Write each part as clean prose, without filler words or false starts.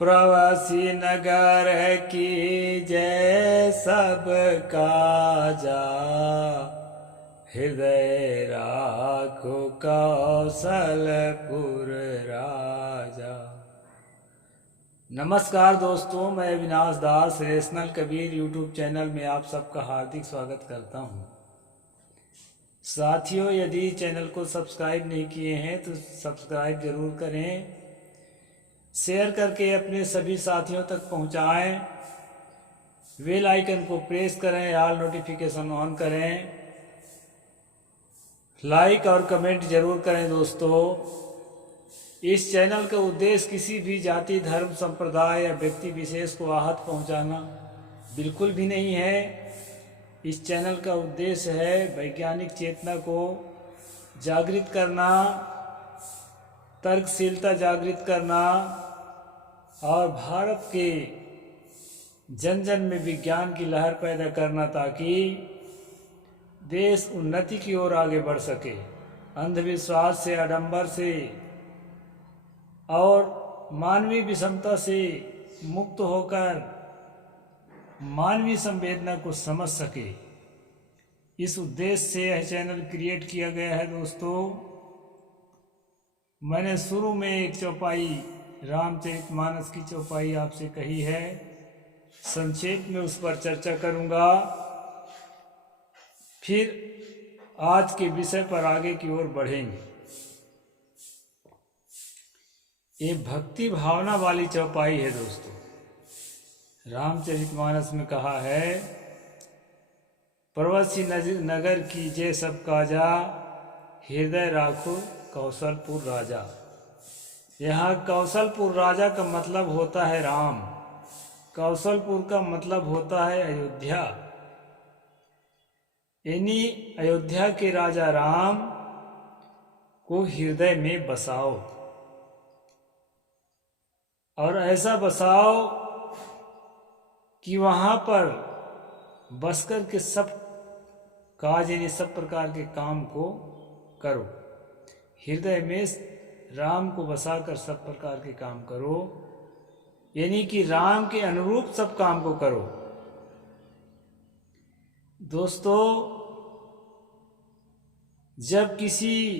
प्रवासी नगर की जय सब काजा, हृदय राखो कौशलपुर राजा। नमस्कार दोस्तों, मैं अविनाश दास रेशनल कबीर यूट्यूब चैनल में आप सबका हार्दिक स्वागत करता हूं। साथियों, यदि चैनल को सब्सक्राइब नहीं किए हैं तो सब्सक्राइब जरूर करें, शेयर करके अपने सभी साथियों तक पहुंचाएं, बेल आइकन को प्रेस करें, ऑल नोटिफिकेशन ऑन करें, लाइक और कमेंट जरूर करें। दोस्तों, इस चैनल का उद्देश्य किसी भी जाति, धर्म, संप्रदाय या व्यक्ति विशेष को आहत पहुंचाना बिल्कुल भी नहीं है। इस चैनल का उद्देश्य है वैज्ञानिक चेतना को जागृत करना, तर्कशीलता जागृत करना और भारत के जन जन में विज्ञान की लहर पैदा करना, ताकि देश उन्नति की ओर आगे बढ़ सके। अंधविश्वास से, आडंबर से और मानवीय विषमता से मुक्त होकर मानवीय संवेदना को समझ सके, इस उद्देश्य से यह चैनल क्रिएट किया गया है। दोस्तों, मैंने शुरू में एक चौपाई, रामचरितमानस की चौपाई आपसे कही है, संक्षेप में उस पर चर्चा करूंगा। फिर आज के विषय पर आगे की ओर बढ़ेंगे। ये भक्ति भावना वाली चौपाई है दोस्तों। रामचरितमानस में कहा है, प्रवासी नगर की जय सब काजा, हृदय राखो कौशलपुर राजा। यहाँ कौशलपुर राजा का मतलब होता है राम, कौशलपुर का मतलब होता है अयोध्या। यानी अयोध्या के राजा राम को हृदय में बसाओ, और ऐसा बसाओ कि वहाँ पर बसकर के सब काज, यानी सब प्रकार के काम को करो। हृदय में राम को बसाकर सब प्रकार के काम करो, यानी कि राम के अनुरूप सब काम को करो। दोस्तों, जब किसी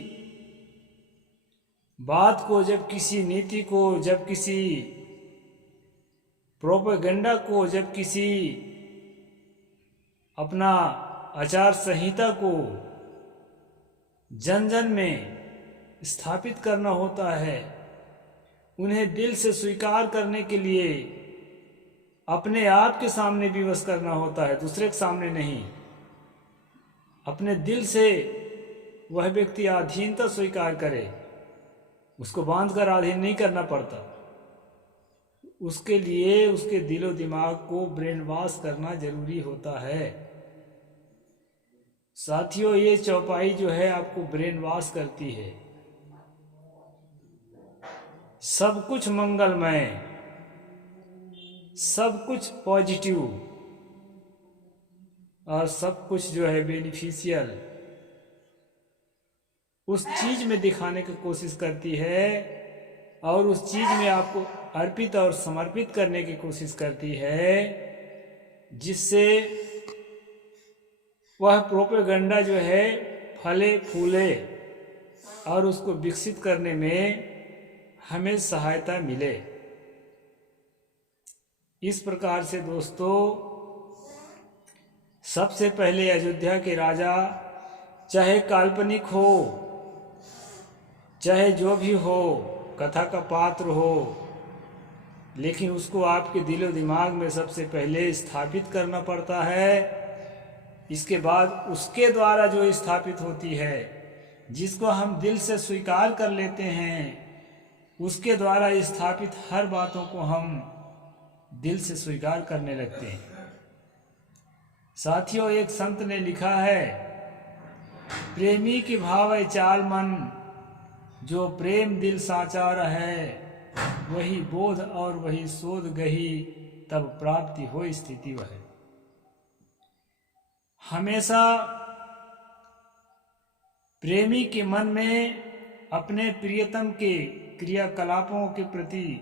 बात को, जब किसी नीति को, जब किसी प्रोपेगेंडा को, जब किसी अपना आचार संहिता को जन जन में स्थापित करना होता है, उन्हें दिल से स्वीकार करने के लिए अपने आप के सामने विवश करना होता है, दूसरे के सामने नहीं। अपने दिल से वह व्यक्ति अधीनता स्वीकार करे, उसको बांधकर अधीन नहीं करना पड़ता। उसके लिए उसके दिलो दिमाग को ब्रेन वॉश करना जरूरी होता है। साथियों, ये चौपाई जो है आपको ब्रेन वॉश करती है। सब कुछ मंगलमय, सब कुछ पॉजिटिव और सब कुछ जो है बेनिफिशियल, उस चीज में दिखाने की कोशिश करती है, और उस चीज में आपको अर्पित और समर्पित करने की कोशिश करती है, जिससे वह प्रोपेगेंडा जो है फले फूले और उसको विकसित करने में हमें सहायता मिले। इस प्रकार से दोस्तों, सबसे पहले अयोध्या के राजा, चाहे काल्पनिक हो, चाहे जो भी हो, कथा का पात्र हो, लेकिन उसको आपके दिलो दिमाग में सबसे पहले स्थापित करना पड़ता है। इसके बाद उसके द्वारा जो स्थापित होती है, जिसको हम दिल से स्वीकार कर लेते हैं, उसके द्वारा स्थापित हर बातों को हम दिल से स्वीकार करने लगते हैं। साथियों, एक संत ने लिखा है, प्रेमी की भाव चाल मन, जो प्रेम दिल साचार है, वही बोध और वही शोध गही, तब प्राप्ति हो स्थिति वह। हमेशा प्रेमी के मन में अपने प्रियतम के क्रियाकलापों के प्रति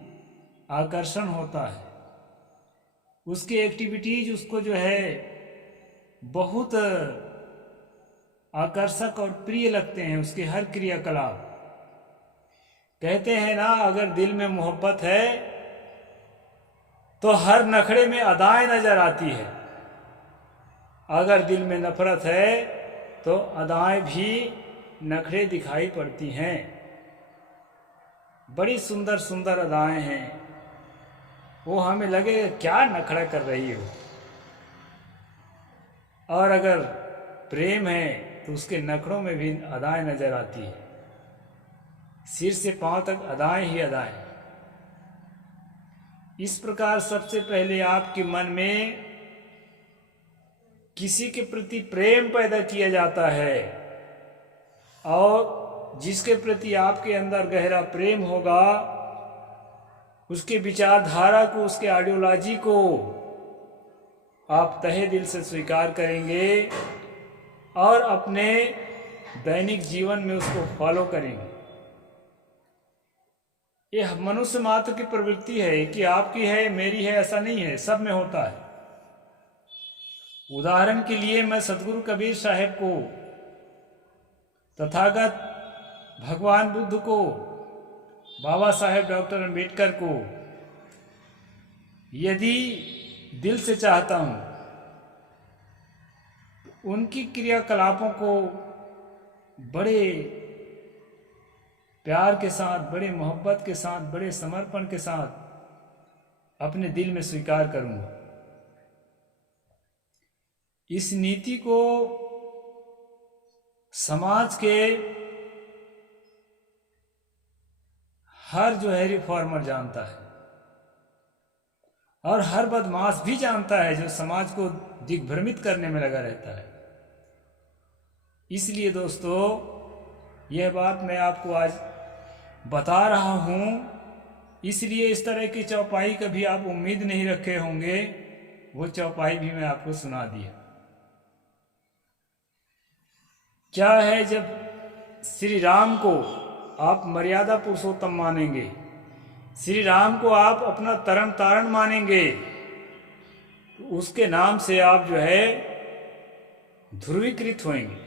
आकर्षण होता है, उसकी एक्टिविटीज उसको जो है बहुत आकर्षक और प्रिय लगते हैं, उसके हर क्रियाकलाप। कहते हैं ना, अगर दिल में मोहब्बत है तो हर नखड़े में अदाएं नजर आती है, अगर दिल में नफरत है तो अदाएं भी नखड़े दिखाई पड़ती हैं। बड़ी सुंदर सुंदर अदाएं हैं, वो हमें लगे क्या नखड़ा कर रही हो। और अगर प्रेम है तो उसके नखड़ों में भी अदाएं नजर आती है, सिर से पांव तक अदाएं ही अदाएं। इस प्रकार सबसे पहले आपके मन में किसी के प्रति प्रेम पैदा किया जाता है, और जिसके प्रति आपके अंदर गहरा प्रेम होगा उसके विचारधारा को, उसके आइडियोलॉजी को आप तहे दिल से स्वीकार करेंगे और अपने दैनिक जीवन में उसको फॉलो करेंगे। यह मनुष्य मात्र की प्रवृत्ति है कि आपकी है मेरी है ऐसा नहीं है, सब में होता है। उदाहरण के लिए मैं सतगुरु कबीर साहब को, तथागत भगवान बुद्ध को, बाबा साहेब डॉक्टर अंबेडकर को यदि दिल से चाहता हूं, उनकी क्रियाकलापों को बड़े प्यार के साथ, बड़े मोहब्बत के साथ, बड़े समर्पण के साथ अपने दिल में स्वीकार करूंगा। इस नीति को समाज के हर जो है रिफॉर्मर जानता है, और हर बदमाश भी जानता है जो समाज को दिग्भ्रमित करने में लगा रहता है। इसलिए दोस्तों, यह बात मैं आपको आज बता रहा हूं, इसलिए इस तरह की चौपाई कभी आप उम्मीद नहीं रखे होंगे, वो चौपाई भी मैं आपको सुना दिया। क्या है, जब श्री राम को आप मर्यादा पुरुषोत्तम मानेंगे, श्री राम को आप अपना तरन तारण मानेंगे, तो उसके नाम से आप जो है ध्रुवीकृत होंगे,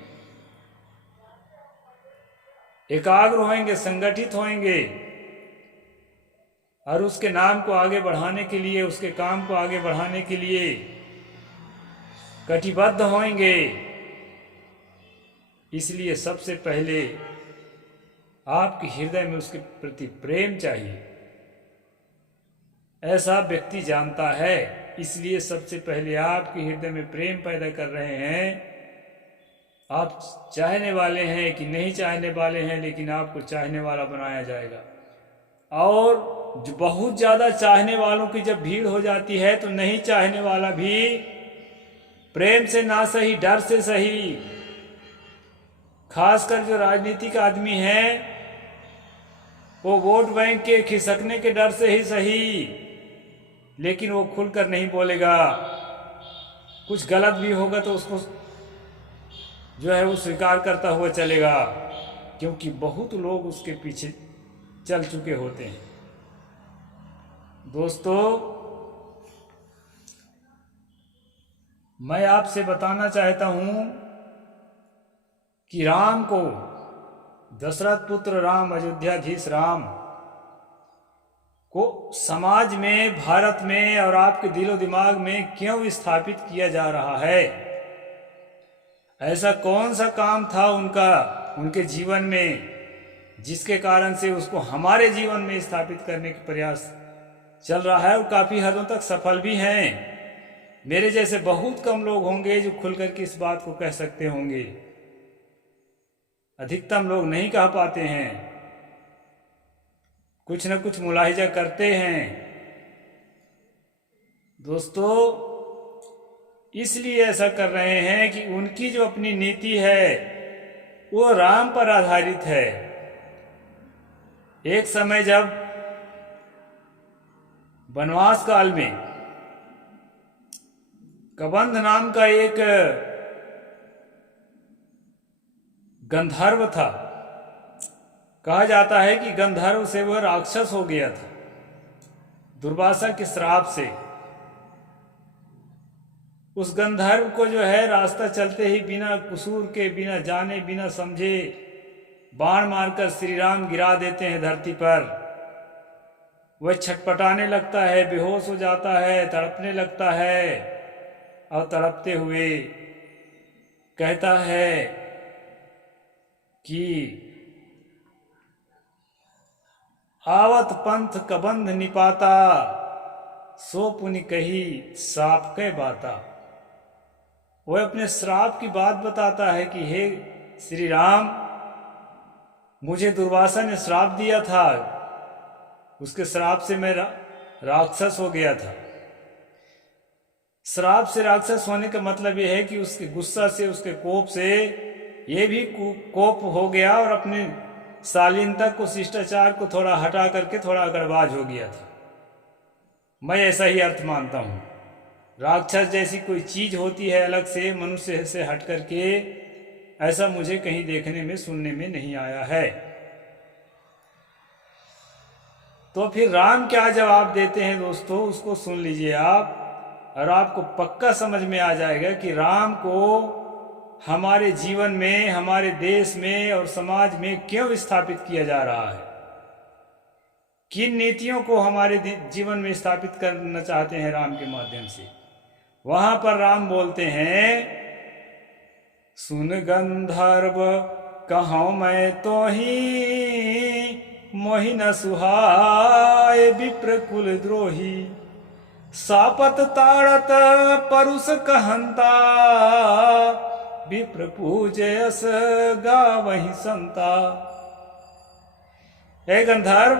एकाग्र होंगे, संगठित होंगे, और उसके नाम को आगे बढ़ाने के लिए, उसके काम को आगे बढ़ाने के लिए कटिबद्ध होंगे। इसलिए सबसे पहले आपके हृदय में उसके प्रति प्रेम चाहिए, ऐसा व्यक्ति जानता है। इसलिए सबसे पहले आपके हृदय में प्रेम पैदा कर रहे हैं। आप चाहने वाले हैं कि नहीं चाहने वाले हैं, लेकिन आपको चाहने वाला बनाया जाएगा। और जो बहुत ज़्यादा चाहने वालों की जब भीड़ हो जाती है तो नहीं चाहने वाला भी प्रेम से ना सही, डर से सही, खासकर जो राजनीतिक आदमी है वो वोट बैंक के खिसकने के डर से ही सही, लेकिन वो खुलकर नहीं बोलेगा। कुछ गलत भी होगा तो उसको जो है वो स्वीकार करता हुआ चलेगा, क्योंकि बहुत लोग उसके पीछे चल चुके होते हैं। दोस्तों, मैं आपसे बताना चाहता हूं कि राम को, दशरथ पुत्र राम, अयोध्याधीश राम को समाज में, भारत में और आपके दिलो दिमाग में क्यों स्थापित किया जा रहा है? ऐसा कौन सा काम था उनका, उनके जीवन में, जिसके कारण से उसको हमारे जीवन में स्थापित करने के प्रयास चल रहा है, और काफी हदों तक सफल भी हैं। मेरे जैसे बहुत कम लोग होंगे जो खुलकर के इस बात को कह सकते होंगे। अधिकतम लोग नहीं कह पाते हैं, कुछ न कुछ मुलाहिजा करते हैं। दोस्तों, इसलिए ऐसा कर रहे हैं कि उनकी जो अपनी नीति है वो राम पर आधारित है। एक समय जब वनवास काल में कबंध नाम का एक गंधर्व था, कहा जाता है कि गंधर्व से वह राक्षस हो गया था। दुर्वासा के श्राप से उस गंधर्व को जो है रास्ता चलते ही बिना कसूर के, बिना जाने बिना समझे बाण मारकर श्री राम गिरा देते हैं धरती पर। वह छटपटाने लगता है, बेहोश हो जाता है, तड़पने लगता है और तड़पते हुए कहता है कि आवत पंथ कबंध निपाता, सो पुनि कही साप के बाता। वह अपने श्राप की बात बताता है कि हे श्री राम, मुझे दुर्वासा ने श्राप दिया था, उसके श्राप से मैं राक्षस हो गया था। श्राप से राक्षस होने का मतलब यह है कि उसके गुस्सा से, उसके कोप से ये भी कोप हो गया और अपने शालीनता को, शिष्टाचार को थोड़ा हटा करके थोड़ा अगड़बाज हो गया था। मैं ऐसा ही अर्थ मानता हूं। राक्षस जैसी कोई चीज होती है अलग से, मनुष्य से हट करके, ऐसा मुझे कहीं देखने में, सुनने में नहीं आया है। तो फिर राम क्या जवाब देते हैं दोस्तों, उसको सुन लीजिए आप, और आपको पक्का समझ में आ जाएगा कि राम को हमारे जीवन में, हमारे देश में और समाज में क्यों स्थापित किया जा रहा है, किन नीतियों को हमारे जीवन में स्थापित करना चाहते हैं राम के माध्यम से। वहां पर राम बोलते हैं, सुन गंधर्व कहूं मैं तो ही, मोहि न सुहाय विप्र कुल द्रोही, सापत ताड़त परुष कहंता, विप्र पूजयस गावहि संता। हे गंधर्व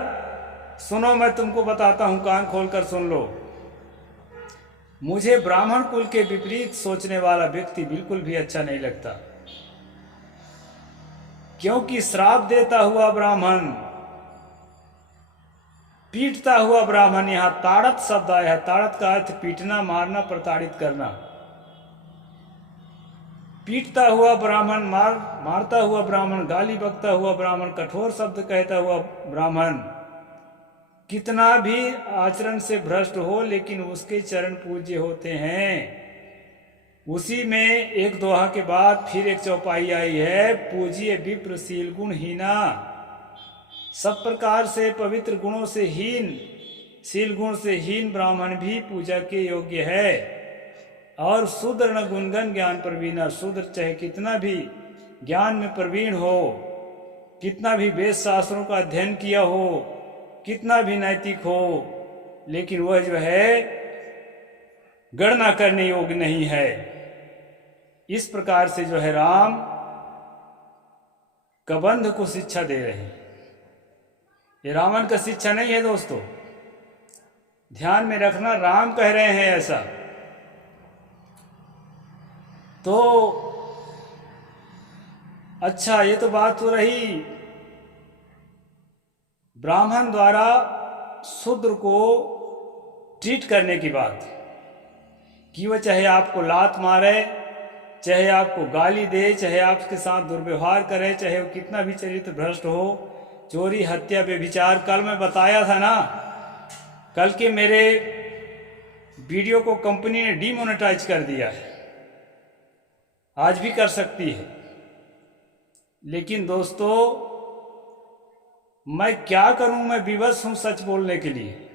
सुनो, मैं तुमको बताता हूं, कान खोलकर सुन लो। मुझे ब्राह्मण कुल के विपरीत सोचने वाला व्यक्ति बिल्कुल भी अच्छा नहीं लगता, क्योंकि श्राप देता हुआ ब्राह्मण, पीटता हुआ ब्राह्मण, यहां ताड़त शब्द आया है। ताड़त का अर्थ पीटना, मारना, प्रताड़ित करना। पीटता हुआ ब्राह्मण, मारता हुआ ब्राह्मण, गाली बकता हुआ ब्राह्मण, कठोर शब्द कहता हुआ ब्राह्मण, कितना भी आचरण से भ्रष्ट हो लेकिन उसके चरण पूज्य होते हैं। उसी में एक दोहा के बाद फिर एक चौपाई आई है, पूज्य विप्र शील गुण हीना। सब प्रकार से पवित्र गुणों से हीन, शील गुण से हीन ब्राह्मण भी पूजा के योग्य है। और शूद्र न गुणगन ज्ञान प्रवीणा, शूद्र चाहे कितना भी ज्ञान में प्रवीण हो, कितना भी वेद शास्त्रों का अध्ययन किया हो, कितना भी नैतिक हो, लेकिन वह जो है गणना करने योग्य नहीं है। इस प्रकार से जो है राम कबंध को शिक्षा दे रहे हैं। ये रावण का शिक्षा नहीं है दोस्तों, ध्यान में रखना, राम कह रहे हैं ऐसा। तो अच्छा, ये तो बात हो रही ब्राह्मण द्वारा शूद्र को ट्रीट करने की बात, कि वह चाहे आपको लात मारे, चाहे आपको गाली दे, चाहे आपके साथ दुर्व्यवहार करे, चाहे वो कितना भी चरित्र भ्रष्ट हो, चोरी, हत्या, व्यभिचार। कल मैं बताया था ना, कल के मेरे वीडियो को कंपनी ने डीमोनेटाइज कर दिया है, आज भी कर सकती है। लेकिन दोस्तों मैं क्या करूं, मैं विवश हूं सच बोलने के लिए।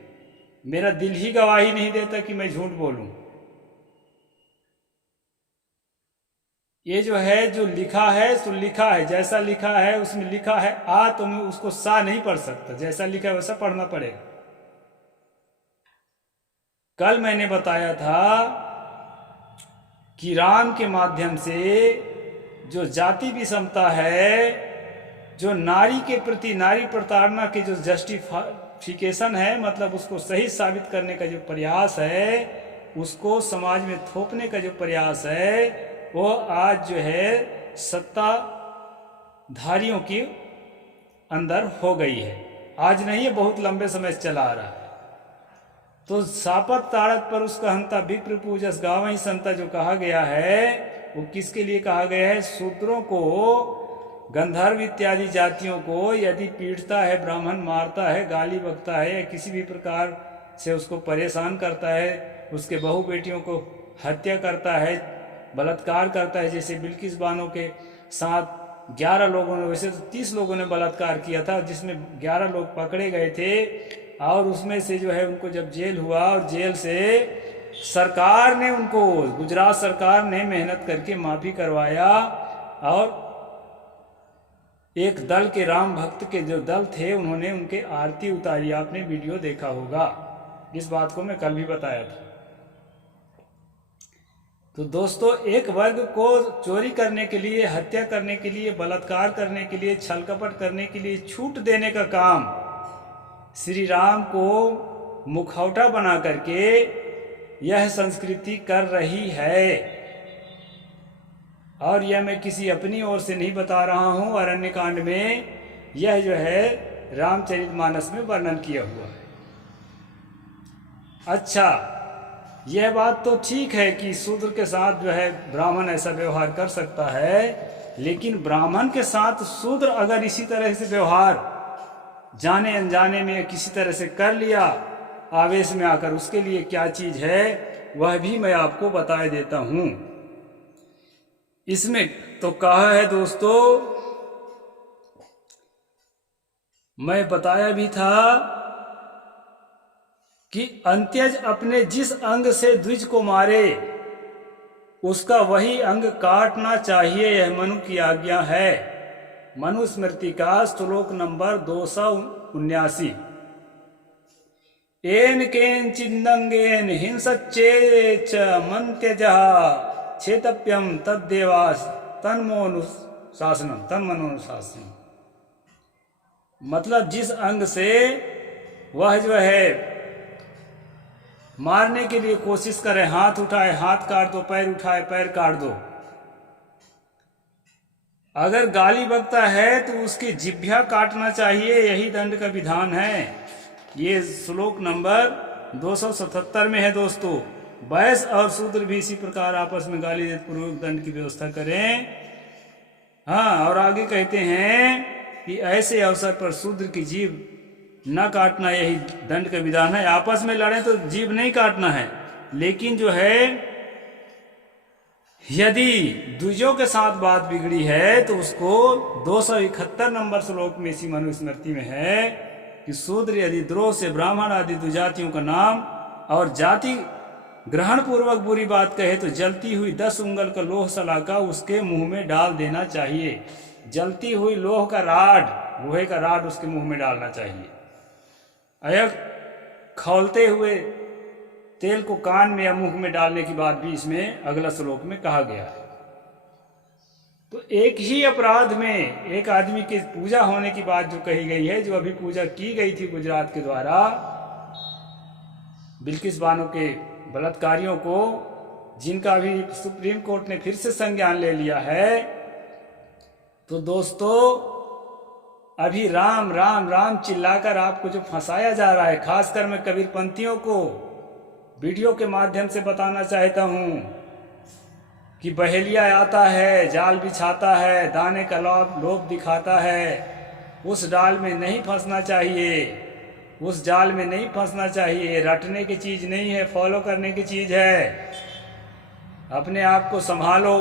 मेरा दिल ही गवाही नहीं देता कि मैं झूठ बोलूं। ये जो है, जो लिखा है सो लिखा है, जैसा लिखा है उसमें लिखा है आ, तो मैं उसको सा नहीं पढ़ सकता, जैसा लिखा है वैसा पढ़ना पड़ेगा। कल मैंने बताया था कि राम के माध्यम से जो जाति विषमता है, जो नारी के प्रति नारी प्रताड़ना के जो जस्टिफिकेशन है, मतलब उसको सही साबित करने का जो प्रयास है, उसको समाज में थोपने का जो प्रयास है, वो आज जो है सत्ताधारियों के अंदर हो गई है। आज नहीं है, बहुत लंबे समय से चला आ रहा है। तो सापत ताड़त पर उसका हंता विप्र पूजस गावहि संता जो कहा गया है, वो किसके लिए कहा गया है? शूद्रों को, गंधर्व इत्यादि जातियों को यदि पीटता है, ब्राह्मण मारता है, गाली बकता है या किसी भी प्रकार से उसको परेशान करता है, उसके बहू बेटियों को हत्या करता है, बलात्कार करता है। जैसे बिल्किस बानो के साथ 11 लोगों ने, वैसे तो 30 लोगों ने बलात्कार किया था, जिसमें 11 लोग पकड़े गए थे। और उसमें से जो है उनको जब जेल हुआ, और जेल से सरकार ने उनको, गुजरात सरकार ने मेहनत करके माफ़ी करवाया, और एक दल के, राम भक्त के जो दल थे, उन्होंने उनके आरती उतारी। आपने वीडियो देखा होगा, इस बात को मैं कल भी बताया था। तो दोस्तों, एक वर्ग को चोरी करने के लिए, हत्या करने के लिए, बलात्कार करने के लिए, छल कपट करने के लिए छूट देने का काम श्री राम को मुखौटा बना करके यह संस्कृति कर रही है। और यह मैं किसी अपनी ओर से नहीं बता रहा हूँ, अरण्यकांड में यह जो है रामचरितमानस में वर्णन किया हुआ है। अच्छा, यह बात तो ठीक है कि शूद्र के साथ जो है ब्राह्मण ऐसा व्यवहार कर सकता है, लेकिन ब्राह्मण के साथ शूद्र अगर इसी तरह से व्यवहार जाने अनजाने में किसी तरह से कर लिया, आवेश में आकर, उसके लिए क्या चीज है वह भी मैं आपको बता देता हूं। इसमें तो कहा है दोस्तों, मैं बताया भी था कि अंत्यज अपने जिस अंग से द्विज को मारे उसका वही अंग काटना चाहिए, यह मनु की आज्ञा है। मनुस्मृति का श्लोक नंबर 279। एन केन चिन्नंगेन हिंसच्चेच मंत्यजः क्षेतप्यम तद्देवास तन्मनोनुशासनम। मतलब जिस अंग से वह जो है मारने के लिए कोशिश करे, हाथ उठाए हाथ काट दो, पैर उठाए पैर काट दो। अगर गाली बकता है तो उसकी जिह्वा काटना चाहिए, यही दंड का विधान है। ये श्लोक नंबर 277 में है दोस्तों। वैश्य और शूद्र भी इसी प्रकार आपस में गाली देते पूर्वक दंड की व्यवस्था करें। हाँ, और आगे कहते हैं कि ऐसे अवसर पर शूद्र की जीभ न काटना यही दंड का विधान है। आपस में लड़े तो जीभ नहीं काटना है, लेकिन जो है यदि द्विजों के साथ बात बिगड़ी है तो उसको 271 नंबर श्लोक में इसी मनुस्मृति में है कि शूद्र यदि द्रोह से ब्राह्मण आदि दुजातियों का नाम और जाति ग्रहण पूर्वक बुरी बात कहे तो जलती हुई 10 उंगल का लोह सलाका उसके मुंह में डाल देना चाहिए। जलती हुई लोह का राड, लोहे का राड उसके मुंह में डालना चाहिए। खौलते हुए तेल को कान में या मुंह में डालने की बात भी इसमें अगला श्लोक में कहा गया है। तो एक ही अपराध में एक आदमी की पूजा होने की बात जो कही गई है, जो अभी पूजा की गई थी गुजरात के द्वारा बिल्किस बानो के बलात्कारियों को, जिनका भी सुप्रीम कोर्ट ने फिर से संज्ञान ले लिया है। तो दोस्तों, अभी राम राम राम चिल्लाकर आपको जो फंसाया जा रहा है, खासकर मैं कबीरपंथियों को वीडियो के माध्यम से बताना चाहता हूं कि बहेलिया आता है, जाल बिछाता है, दाने का लोभ दिखाता है, उस डाल में नहीं फंसना चाहिए, उस जाल में नहीं फंसना चाहिए। रटने की चीज नहीं है, फॉलो करने की चीज है। अपने आप को संभालो।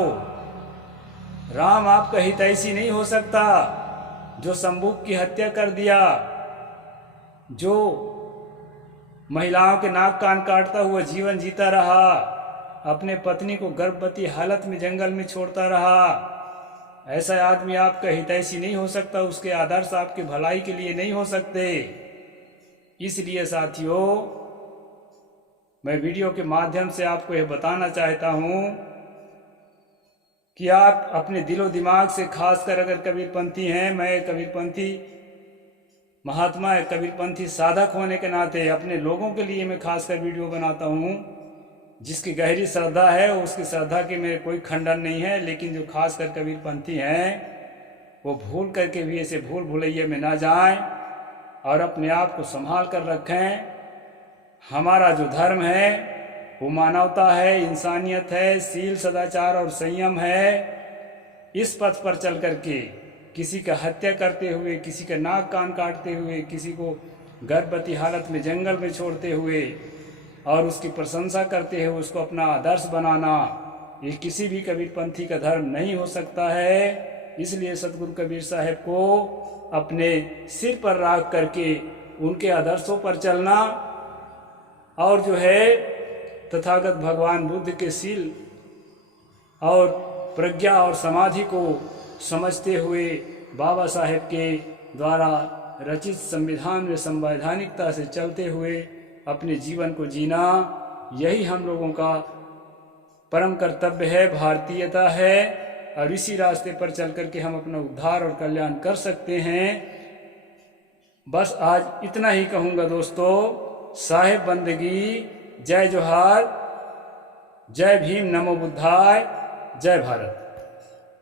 राम आपका हितैषी नहीं हो सकता जो शंभुक की हत्या कर दिया, जो महिलाओं के नाक कान काटता हुआ जीवन जीता रहा, अपने पत्नी को गर्भवती हालत में जंगल में छोड़ता रहा। ऐसा आदमी आपका हितैषी नहीं हो सकता, उसके आदर्श आपके भलाई के लिए नहीं हो सकते। इसलिए साथियों, मैं वीडियो के माध्यम से आपको यह बताना चाहता हूं कि आप अपने दिलो दिमाग से, खासकर अगर कबीरपंथी हैं, मैं कबीरपंथी महात्मा, कबीरपंथी साधक होने के नाते अपने लोगों के लिए मैं खासकर वीडियो बनाता हूँ। जिसकी गहरी श्रद्धा है उसकी श्रद्धा के मेरे कोई खंडन नहीं है, लेकिन जो खासकर कबीरपंथी हैं वो भूल करके भी ऐसे भूल भुलैये में ना जाएं और अपने आप को संभाल कर रखें। हमारा जो धर्म है वो मानवता है, इंसानियत है, शील, सदाचार और संयम है। इस पथ पर चल करके किसी का हत्या करते हुए, किसी का नाक कान काटते हुए, किसी को गर्भवती हालत में जंगल में छोड़ते हुए और उसकी प्रशंसा करते हुए उसको अपना आदर्श बनाना, ये किसी भी कबीरपंथी का धर्म नहीं हो सकता है। इसलिए सतगुरु कबीर साहब को अपने सिर पर रख करके उनके आदर्शों पर चलना और जो है तथागत भगवान बुद्ध के शील और प्रज्ञा और समाधि को समझते हुए बाबा साहेब के द्वारा रचित संविधान में संवैधानिकता से चलते हुए अपने जीवन को जीना, यही हम लोगों का परम कर्तव्य है, भारतीयता है। और इसी रास्ते पर चल करके हम अपना उद्धार और कल्याण कर सकते हैं। बस आज इतना ही कहूँगा दोस्तों। साहेब बंदगी, जय जोहार, जय भीम, नमो बुद्धाय, जय भारत।